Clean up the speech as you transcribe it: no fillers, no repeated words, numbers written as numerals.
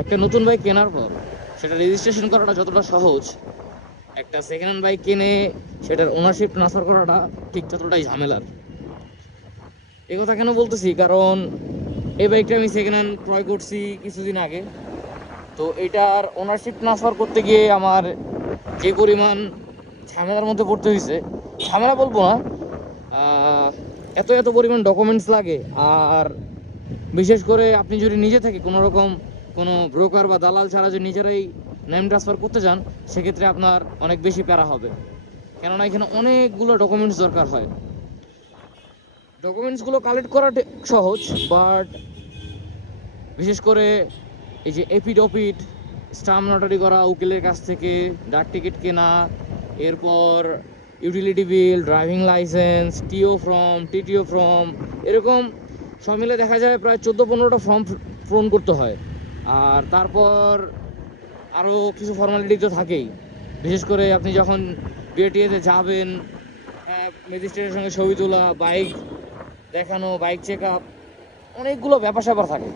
একটা নতুন বাইক কেনার পর সেটা রেজিস্ট্রেশন করাটা যতটা সহজ, একটা সেকেন্ড হ্যান্ড বাইক কিনে সেটার ওনারশিপ ট্রান্সফার করাটা ঠিক ততটাই ঝামেলার। এই কথা কেন বলতেছি, কারণ এই বাইকটা আমি সেকেন্ড হ্যান্ড ক্রয় করছি কিছুদিন আগে। তো এটার ওনারশিপ ট্রান্সফার করতে গিয়ে আমার যে পরিমাণ ঝামেলার মধ্যে পড়তে হয়েছে, ঝামেলা বলবো না, এত এত পরিমাণ ডকুমেন্টস লাগে। আর বিশেষ করে আপনি যদি নিজে থেকে কোনো ব্রোকার বা দালাল ছাড়া যদি নিজেরাই নেম ট্রান্সফার করতে যান, সেক্ষেত্রে আপনার অনেক বেশি প্যারা হবে। কেননা এখানে অনেকগুলো ডকুমেন্টস দরকার হয়। ডকুমেন্টসগুলো কালেক্ট করা সহজ, বাট বিশেষ করে এই যে এপিড স্টাম্প নটারি করা উকিলের কাছ থেকে, ডাক টিকিট কেনা, এরপর ইউটিলিটি বিল, ড্রাইভিং লাইসেন্স, টিও ফর্ম, টিটিও ফর্ম, এরকম সব মিলে দেখা যায় প্রায় 14-15টা ফর্ম পূরণ করতে হয়। আর তারপর আরও কিছু ফর্মালিটি তো থাকেই। বিশেষ করে আপনি যখন বিএটিএতে যাবেন, ম্যাজিস্ট্রেটের সঙ্গে ছবি তোলা, বাইক দেখানো, বাইক চেক আপ, অনেকগুলো ব্যাপার স্যাপার থাকে।